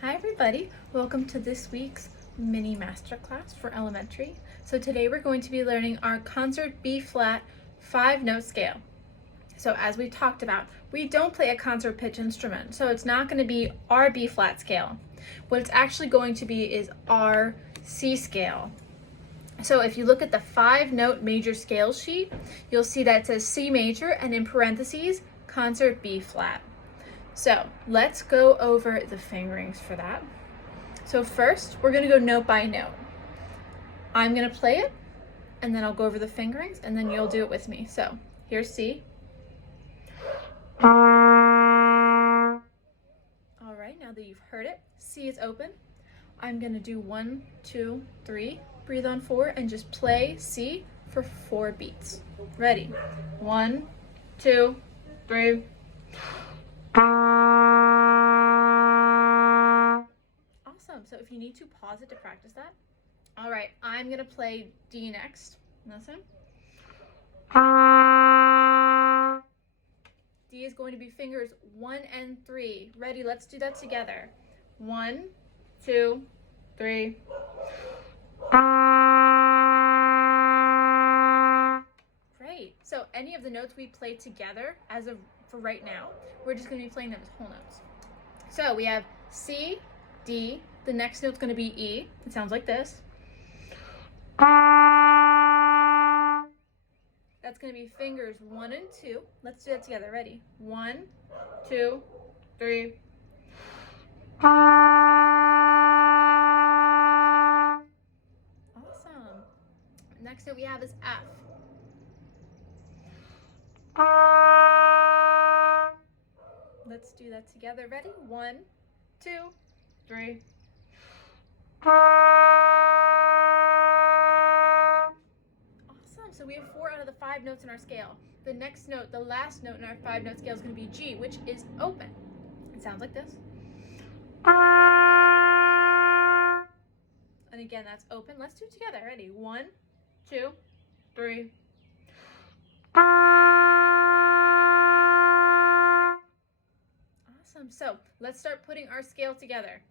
Hi everybody, welcome to this week's mini masterclass for elementary. So today we're going to be learning our concert B flat 5-note scale. So as we talked about, we don't play a concert pitch instrument, so it's not going to be our B flat scale. What it's actually going to be is our C scale. So if you look at the 5-note major scale sheet, you'll see that it says C major and in parentheses, concert B flat. So let's go over the fingerings for that. So first, we're gonna go note by note. I'm gonna play it, and then I'll go over the fingerings, and then you'll do it with me. So here's C. All right, now that you've heard it, C is open. I'm gonna do 1, 2, 3, breathe on 4, and just play C for 4 beats. Ready? 1, 2, 3. Awesome. So if you need to pause it to practice that. All right, I'm gonna play D next. Listen. D is going to be fingers 1 and 3. Ready? Let's do that together. 1, 2, 3. Great. So any of the notes we play together for right now, we're just going to be playing them as whole notes. So we have C, D. The next note's going to be E. It sounds like this. That's going to be fingers 1 and 2. Let's do that together. Ready? 1, 2, 3. Awesome. Next note we have is F. Let's do that together. Ready? 1, 2, 3. Awesome. So we have 4 out of the 5 notes in our scale. The next note, the last note in our 5-note scale is going to be G, which is open. It sounds like this. And again, that's open. Let's do it together. Ready? 1, 2, 3. Awesome. So let's start putting our scale together.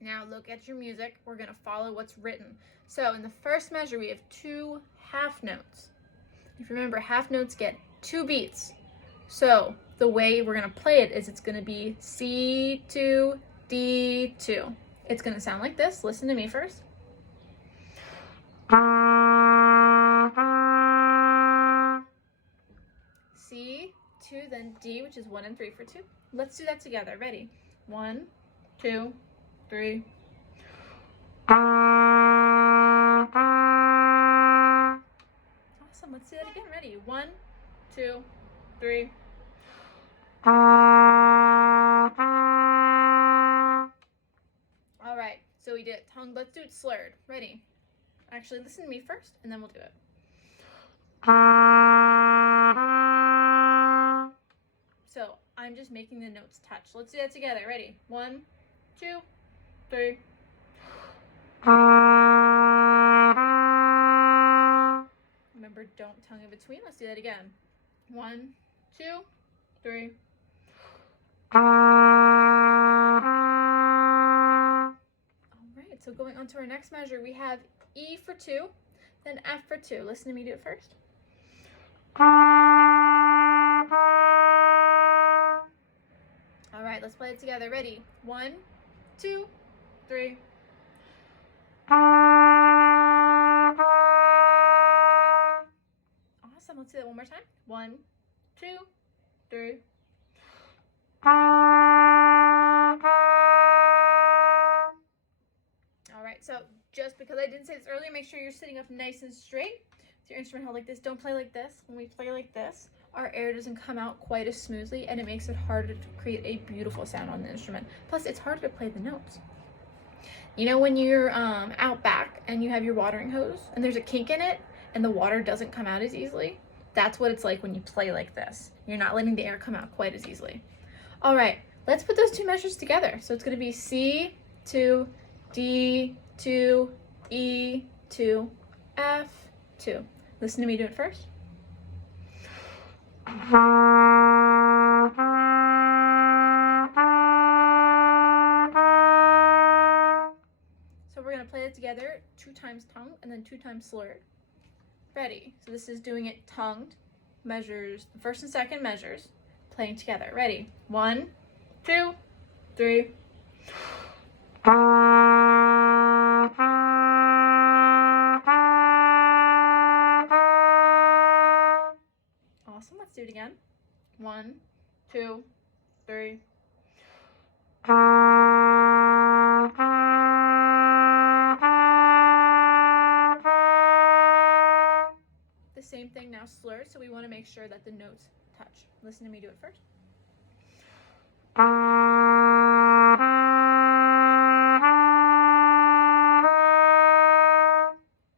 Now look at your music. We're going to follow what's written. So in the first measure, we have 2 half notes. If you remember, half notes get 2 beats. So the way we're going to play it is it's going to be C2, D2. It's going to sound like this. Listen to me first. C2, then D, which is 1 and 3 for 2. Let's do that together. Ready? 1, 2, 3. Awesome. Let's do that again. Ready? 1, 2, 3. All right. So we did it tongue. Let's do it slurred. Ready? Actually, listen to me first, and then we'll do it. So I'm just making the notes touch. Let's do that together. Ready? 1, 2, 3. Remember, don't tongue in between. Let's do that again. 1, 2, 3. All right, so going on to our next measure, we have E for 2, then F for 2. Listen to me do it first. All right, let's play it together. Ready? 1, 2, 3. Awesome. Let's do that one more time. 1, 2, 3. All right, so just because I didn't say this earlier, make sure you're sitting up nice and straight. Your instrument held like this. Don't play like this. When we play like this, our air doesn't come out quite as smoothly, and it makes it harder to create a beautiful sound on the instrument. Plus, it's harder to play the notes. You know when you're out back and you have your watering hose and there's a kink in it and the water doesn't come out as easily? That's what it's like when you play like this. You're not letting the air come out quite as easily. All right, let's put those 2 measures together. So it's going to be C2, D2, E2, F2. Listen to me do it first. together 2 times tongued and then 2 times slurred. Ready? So this is doing it tongued, measures, the first and second measures, playing together. Ready? 1, 2, 3. Awesome. Let's do it again. 1, 2, 3. The same thing now slurred, so we want to make sure that the notes touch. Listen to me do it first.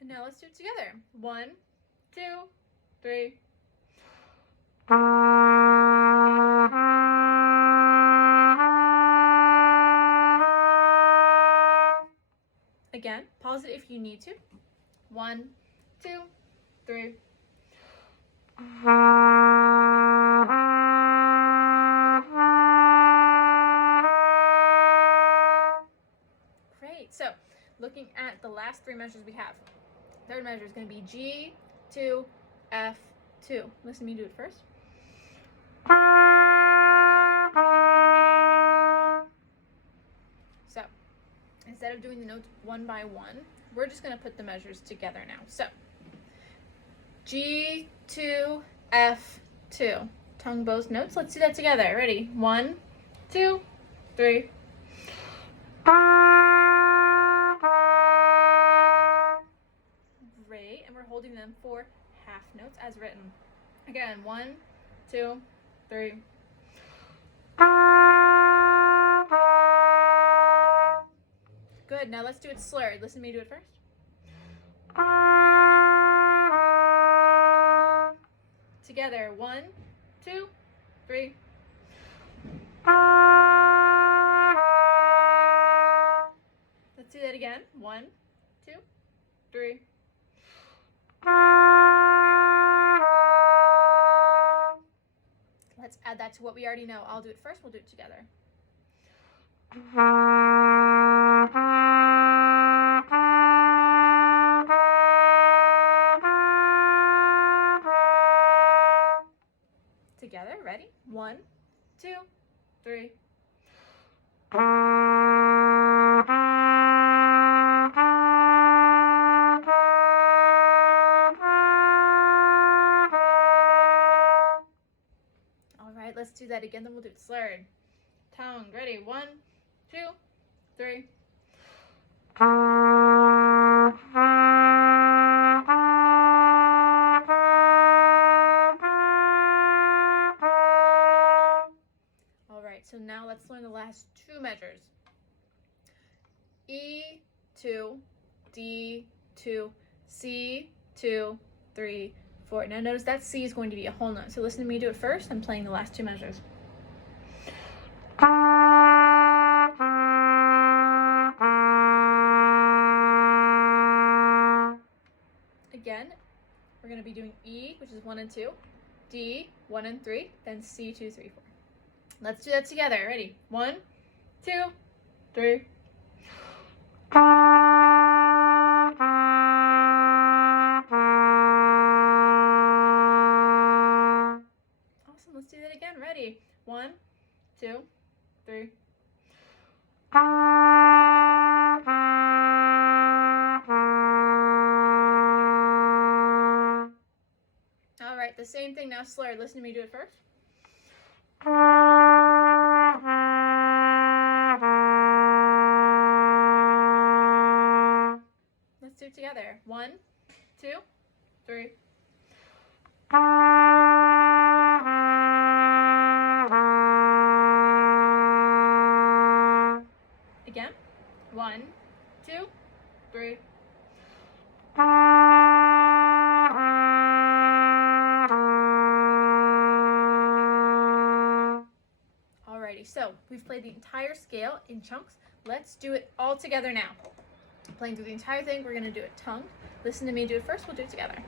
And now let's do it together. 1, 2, 3. Again, pause it if you need to. 1, 2, 3. Great. So, looking at the last 3 measures we have. Third measure is going to be G, 2, F, 2. Listen to me do it first. So, instead of doing the notes one by one, we're just going to put the measures together now. So, G, 2, F, 2. Tongue both notes. Let's do that together. Ready? 1, 2, 3. Great. And we're holding them for half notes as written. Again, 1, 2, 3. Good. Now let's do it slurred. Listen to me do it first. Together. 1, 2, 3. Let's do that again. 1, 2, 3. Let's add that to what we already know. I'll do it first. We'll do it together. Together. Ready? 1, 2, 3. Let's do that again, then we'll do it slurred. Tongue, ready? 1, 2, 3. All right, so now let's learn the last 2 measures. E2, D2, C2, 3, 4. Now notice that C is going to be a whole note. So listen to me do it first. I'm playing the last 2 measures. Again, we're going to be doing E, which is 1 and 2, D, 1 and 3, then C, 2, 3, 4. Let's do that together. Ready? 1, 2, 3. Let's do that again. Ready? 1, 2, 3. All right, the same thing now slurred. Listen to me do it first. Let's do it together. 1, 2, 3. Again. 1, 2, 3. Alrighty, so we've played the entire scale in chunks. Let's do it all together now. Playing through the entire thing, we're going to do it tongued. Listen to me do it first, we'll do it together.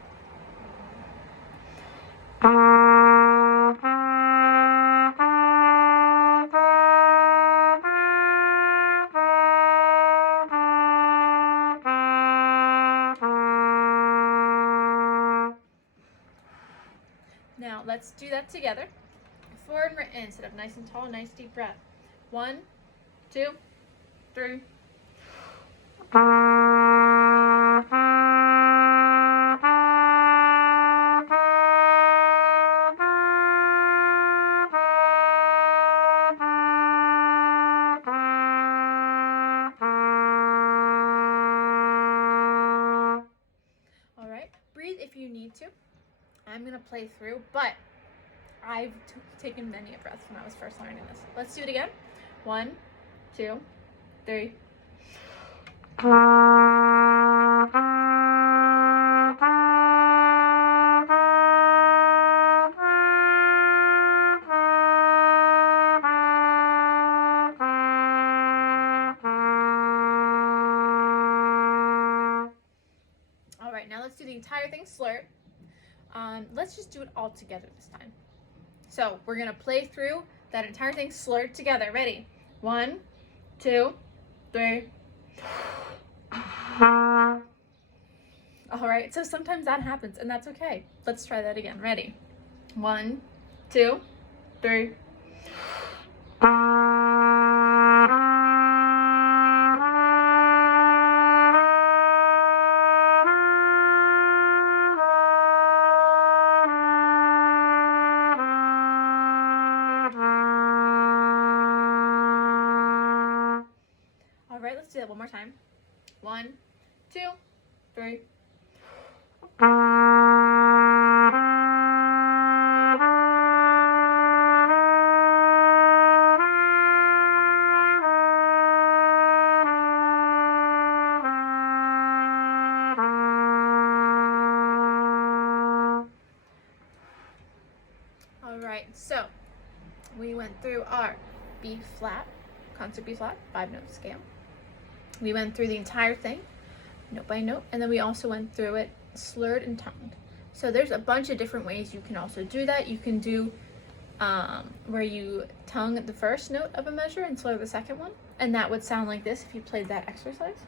let's do that together. Forward and in, instead of nice and tall, nice deep breath. 1, 2, 3. All right, breathe if you need to. I'm gonna play through, but I've taken many a breath when I was first learning this. Let's do it again. 1, 2, 3. All right, now let's do the entire thing slurred. Let's just do it all together this time. So we're gonna play through that entire thing slurred together. Ready? 1, 2, 3. All right, so sometimes that happens and that's okay. Let's try that again. Ready? 1, 2, 3. All right, let's do that one more time. 1, 2, 3. All right, so we went through our B flat, concert B flat, 5-note scale. We went through the entire thing, note by note, and then we also went through it slurred and tongued. So there's a bunch of different ways you can also do that. You can do where you tongue the first note of a measure and slur the second one, and that would sound like this if you played that exercise.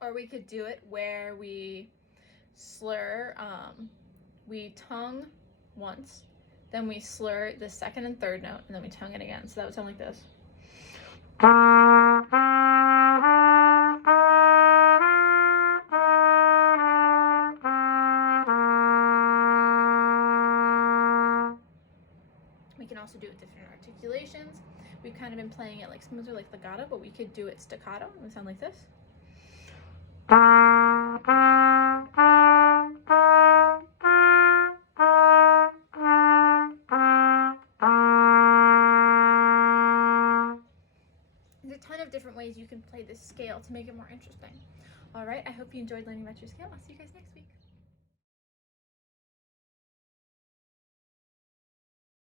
Or we could do it where we slur, we tongue once, then we slur the second and third note, and then we tongue it again. So that would sound like this. We can also do it different articulations. We've kind of been playing it like smooth or like legato, but we could do it staccato. It would sound like this. There's a ton of different ways you can play this scale to make it more interesting. All right, I hope you enjoyed learning about your scale. I'll see you guys next week.